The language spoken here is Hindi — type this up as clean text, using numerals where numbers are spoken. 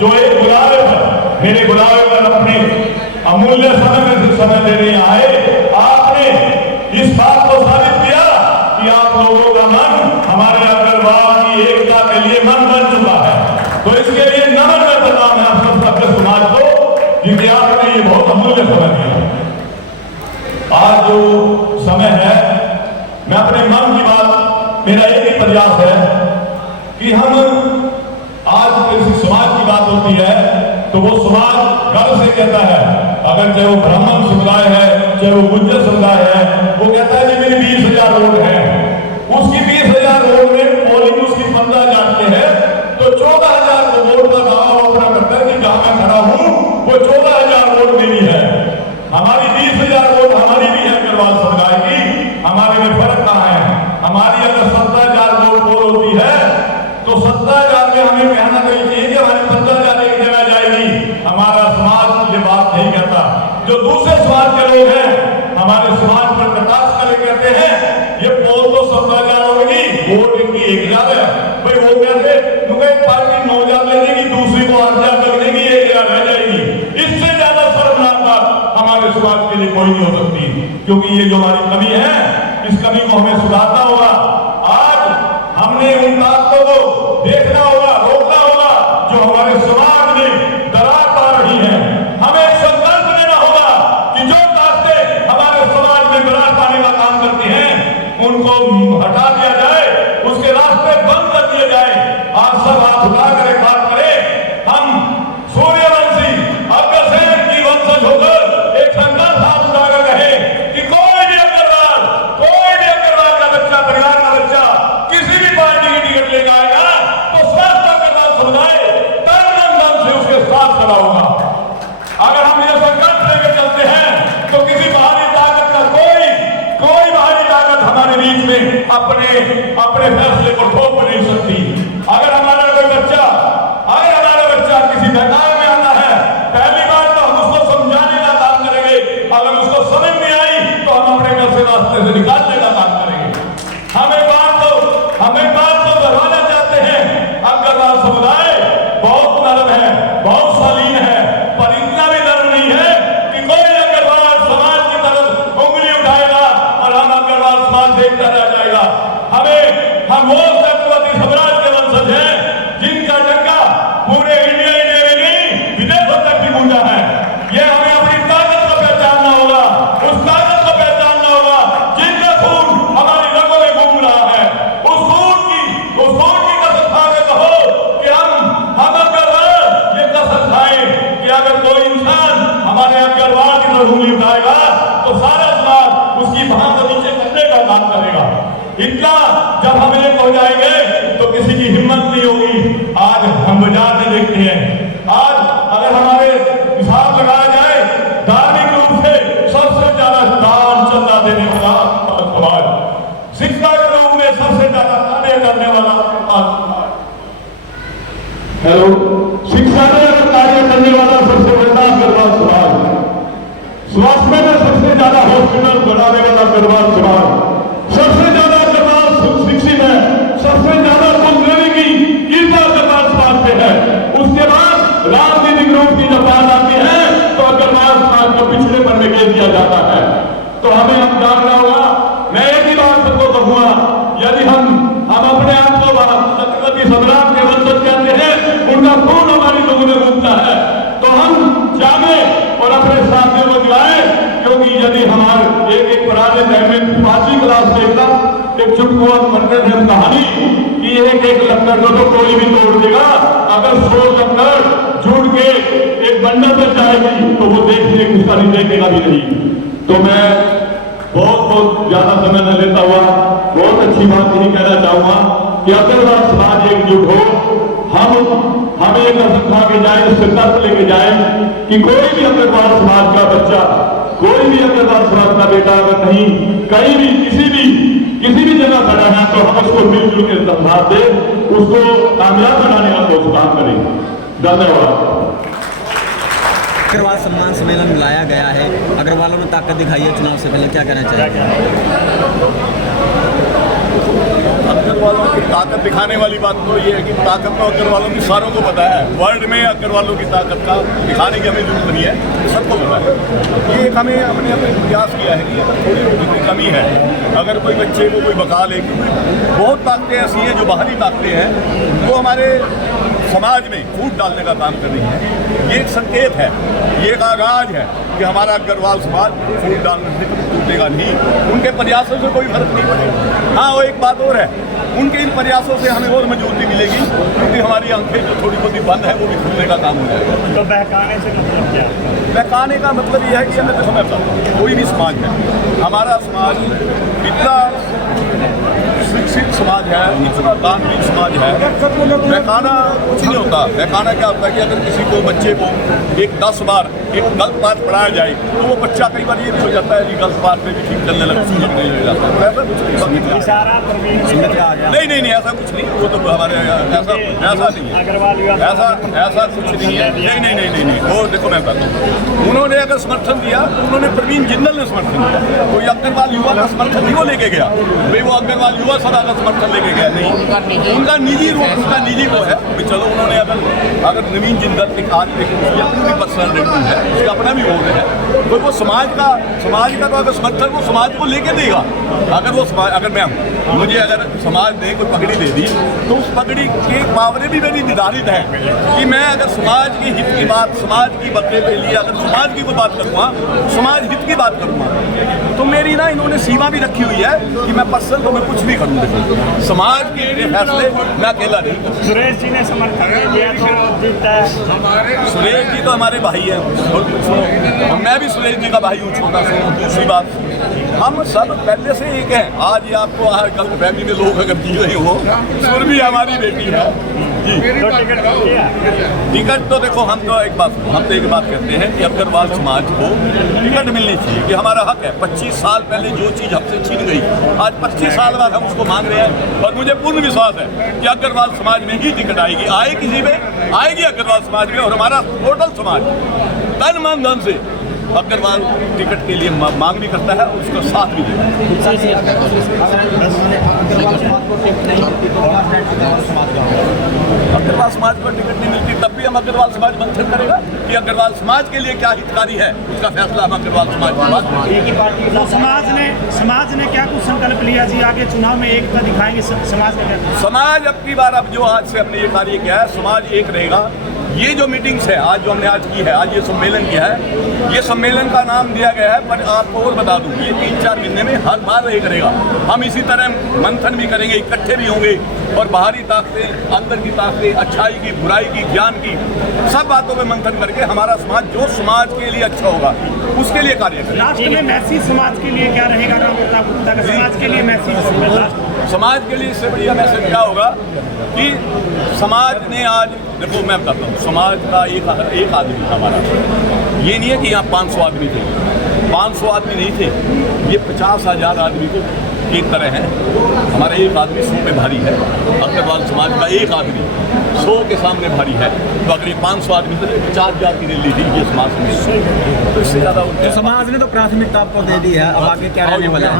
जो एक बुलावे पर, मेरे बुलावे पर अपने अमूल्य समय में से समय देने आए, आपने इस बात को साबित किया कि आप लोगों का मन हमारे अग्रवाल की एकता के लिए मन बन चुका है। तो इसके लिए नमन में करना मैं आप सब सभ्य समाज को, जिनके आपने ये बहुत अमूल्य समय दिया। आज जो समय है, मैं अपने मन की बात, मेरा एक ही प्रयास है कि हम आज किसी समाज की बात होती है तो वो समाज गर्व से कहता है, अगर चाहे वो ब्राह्मण समुदाय है, चाहे वो गुज्जर समुदाय है, वो कहता है कि मेरी 20,000 वोट है। उसकी 20,000 वोट में पोलिंग उसकी 15,000 के है, तो 14,000 को वोट का दावा अपना करता है कि जहां मैं खड़ा हूं वो 14,000 वोट मेरी है। हमारी 20,000 वोट हमारी भी है अग्रवाल समुदाय की, हमारे में फर्क कहां है? हमारी अगर 17,000 वोट पोल होती है तो 17,000 में हमें कहना चाहिए कि हमारी 15,000 एक जगह जाएगी। हमारा समाज ये बात नहीं कहता। जो दूसरे समाज के लोग हैं हमारे समाज पर कटाक्ष करके कहते हैं ये पोल तो 17,000 होगी, वोट इनकी 1,000 है। भाई वो कहते एक पार्टी 9,000 ले लेगी, दूसरी को 8,000 कर देगी, 1,000 रह जाएगी। इससे ज्यादा शर्मनाक बात हमारे समाज के लिए कोई नहीं हो सकती, क्योंकि ये जो हमारी कमी है, इस कमी को हमें सुधारना होगा। आज हमने उन ताकतों को देखना होगा, रोकना होगा जो हमारे समाज में दरार पा रही है। हमें संकल्प लेना होगा कि जो ताकतें हमारे समाज में दरार पाने का काम करती हैं उनको हटा दिया जाए, उसके रास्ते बंद कर दिए जाए। आज सब हाथ उठाकर एक बात करें, हम सूर्यवंशी अग्रसेन की वंशज होकर एक संकल्प हाथ उठाकर कहे कि कोई भी अग्रवाल का बच्चा, परिवार का बच्चा किसी भी पार्टी की टिकट लेकर आएगा तो समस्त अग्रवाल समुदाय तन मन धन से उसके साथ खड़ा होगा। अगर हम ये संकल्प लेकर चलते हैं तो किसी बाहरी ताकत का कोई बाहरी ताकत हमारे बीच में अपने फैसले को ठोक नहीं सकती। अगर हमारा बच्चा किसी मैदान में आता है, पहली बार तो हम उसको समझाने का काम करेंगे, अगर उसको समझ में आई तो हम अपने घर से रास्ते से निकालने का काम करेंगे। हमें बात तो दोहराना चाहते हैं, अग्रवाल समुदाय बहुत नरम है, बहुत शालीन है, पर इतना भी नरम नहीं है कि कोई अग्रवाल समाज की तरफ उंगली उठाएगा और हम अग्रवाल समाज देखता रह जाएगा। हम वो छत्रपति सम्राट के वंशज हैं जिनका डंका पूरे इंडिया में नहीं विदेशों तक भी गूंजा है। ये हमें अपनी ताकत को पहचानना होगा, उस ताकत को पहचानना होगा जिनका खून हमारी रगों में घूम रहा है। उस खून की कसम खा के कहो कि हम अग्रवाल ये कसम खाएं कि अगर कोई इंसान हमारे अग्रवाल की तरफ उंगली उठाएगा तो सारा समाज उसकी बांह को नीचे करने का काम करेगा। इतना जब हम एक हो जाएंगे तो किसी की हिम्मत नहीं होगी। आज हम बाजार में देखते हैं, आज अगर हमारे हिसाब लगाया जाए धार्मिक रूप से सबसे ज्यादा दान चंदा देने वाला समाज, शिक्षा के रूप में सबसे ज्यादा कार्य करने वाला शिक्षा में कार्य करने वाला सबसे बड़ा अग्रवाल समाज, स्वास्थ्य में सबसे ज्यादा हॉस्पिटल बनाने वाला अग्रवाल समाज, सबसे ज्यादा शिक्षित है, सबसे ज्यादा बुद्धिजीवी की कीमत अग्रवाल समाज पे है। उसके बाद राजनीतिक रूप की जब बात आती है तो अग्रवाल समाज को पिछड़ेपन में घेर दिया जाता है। तो हमें हम जानना होगा। मैं एक ही बात सबको कहूंगा, यदि हम अपने आप को छत्रपति सम्राट के वंशज कहते हैं, उनका खून हमारी लोगों में घूमता है, तो हम जागे और अपने साथियों को दिलाएं। क्योंकि यदि हमारे एक पुराने टाइम में 5वीं क्लास में एक चुटकुला पढ़ते थे कहानी कि एक लक्कड़ को तो कोई भी तोड़ देगा, अगर 100 लक्कड़ जुड़ के एक बंडल पर जाएगी तो वो देखने उसका नहीं देखेगा भी नहीं। तो मैं बहुत ज्यादा समय न लेता हुआ बहुत अच्छी बात यही कहना चाहूंगा कि अग्रवाल समाज एकजुट हो, हमें एक कसम खा के जाए, संकल्प लेके जाए कि कोई भी अग्रवाल समाज का बच्चा, कोई भी अग्रवाल समाज का बेटा अगर नहीं कहीं भी किसी भी जगह खड़ा है तो हम उसको मिलजुल के साथ दे, उसको कामयाब बनाने का कोशिश काम करेंगे। धन्यवाद। अग्रवाल सम्मान सम्मेलन बुलाया गया है, अग्रवालों ने ताकत दिखाई है चुनाव से पहले, क्या कहना चाहिए? अग्रवालों की ताकत दिखाने वाली बात तो ये है कि ताकत तो अग्रवालों की सारों को पता है। वर्ल्ड में अग्रवालों की ताकत का दिखाने की हमें जरूरत नहीं है, सबको पता है। ये एक हमें अपने अपने प्रयास किया है कि अगर थोड़ी बहुत कमी है, अगर कोई बच्चे को कोई बका ले, क्योंकि बहुत ताकतें ऐसी हैं जो बाहरी ताकतें हैं वो हमारे समाज में फूट डालने का काम कर रही है। ये एक संकेत है, ये एक आगाज है कि हमारा अग्रवाल समाज फूट डालने से टूटेगा नहीं, उनके प्रयासों से कोई फर्क नहीं पड़ेगा। हाँ, वो एक बात और है, उनके इन प्रयासों से हमें और मजबूती मिलेगी, क्योंकि हमारी आंखें जो थोड़ी बहुत बंद है वो भी खुलने का काम हो जाएगा। तो बहकाने से मतलब क्या? बहकाने का मतलब यह है कि हमें तो समझता हूँ कोई भी समाज है, हमारा समाज इतना शिक्षित समाज है, इतना दानवीर समाज है, बहकाना कुछ नहीं होता। बहकाना क्या होता है कि अगर किसी को बच्चे को एक 10 बार एक गलत बात पढ़ाया जाए तो वो बच्चा कई बार ये भी हो जाता है कि गलत बात पे भी ठीक चलने लगता है, हो जाता है। ऐसा कुछ नहीं, इशारा प्रवीण सिंह का आ गया। नहीं ऐसा कुछ नहीं, वो तो हमारे ऐसा नहीं है, अग्रवाल ऐसा कुछ नहीं है। नहीं, वो देखो मैं बताता हूँ, उन्होंने अगर समर्थन दिया तो उन्होंने प्रवीण जिंदल ने समर्थन दिया, कोई अग्रवाल युवा का समर्थन नहीं वो लेके गया भाई, वो अग्रवाल युवा सभा का समर्थन लेके गया नहीं, उनका निजी रूप, उनका निजी वो है कि चलो उन्होंने अगर नवीन जिंदल एक आज अपनी भी पर्सनल रेटिंग है, उसका अपना भी वोट है, तो वो समाज का तो अगर समर्थन वो समाज को लेके देगा। अगर वो समाज, अगर मैं मुझे अगर समाज ने कोई पगड़ी दे दी तो उस पगड़ी की पावरें भी मेरी निर्धारित है कि मैं अगर समाज के हित की बात, समाज की बकरे के लिए अगर समाज की कोई बात करूँगा, समाज हित की बात करूँगा, तो मेरी ना इन्होंने सीमा भी रखी हुई है कि मैं पर्सनल तो मैं कुछ भी करूँ, देखो समाज के फैसले मैं अकेला नहीं करूँ। सुरेश जी ने समर्थन दिया तो जीतता है। सुरेश जी तो हमारे भाई हैं, और मैं भी सुरेश जी का भाई हूँ, छोटा सा। दूसरी बात, हम सब पहले से एक हैं। आज ये आपको गलत फहमी में लोग अगर जी रहे हो, सुरभि हमारी बेटी है जी। तो टिकट किया? टिकट तो देखो, हम तो एक बात कहते हैं कि अग्रवाल समाज को टिकट मिलनी चाहिए, कि हमारा हक है। 25 साल पहले जो चीज़ हमसे छीन गई, आज 25 साल बाद हम उसको मांग रहे हैं, और मुझे पूर्ण विश्वास है कि अग्रवाल समाज में ही टिकट आएगी, आए किसी में आएगी अग्रवाल समाज में, और हमारा टोटल समाज तन मन धन से अग्रवाल टिकट के लिए मांग भी करता है और उसका साथ भी देता है। अग्रवाल समाज को टिकट नहीं मिलती तब भी हम अग्रवाल समाज मंथन करेगा कि अग्रवाल समाज के लिए क्या हितकारी है, उसका फैसला हम अग्रवाल समाज के बाद। एक ही पार्टी। तो समाज ने क्या कुछ संकल्प लिया जी, आगे चुनाव में एकता दिखाएंगे समाज का? समाज अब की बार, अब जो आज से हमने ये कार्य किया है, समाज एक रहेगा। ये जो मीटिंग्स है आज जो हमने आज की है, आज ये सम्मेलन किया है, ये सम्मेलन का नाम दिया गया है, पर आपको और बता दूं, ये 3-4 महीने में हर बार एक रहेगा। हम इसी तरह मंथन भी करेंगे, इकट्ठे भी होंगे, और बाहरी ताकतें, अंदर की ताकतें, अच्छाई की, बुराई की, ज्ञान की, सब बातों पे मंथन करके हमारा समाज जो समाज के लिए अच्छा होगा उसके लिए कार्य करें। लास्ट में मैसेज समाज के लिए क्या रहेगा? गुप्ता का समाज के लिए मैसेज, समाज के लिए इससे बढ़िया मैसेज क्या होगा कि समाज ने आज, देखो मैं बताता हूँ, समाज का एक आदमी हमारा, ये नहीं है कि यहाँ 500 आदमी थे, 500 आदमी नहीं थे, ये 50,000 आदमी को एक तरह है। हमारा एक आदमी 100 पे भारी है, अग्रवाल समाज का एक आदमी 100 के सामने भारी है, तो अगर ये 500 आदमी थे, 50,000 की रैली थी ये समाज में, तो इससे ज़्यादा समाज ने तो प्राथमिकता आपको दे दी है, अब आगे क्या रहने वाला है?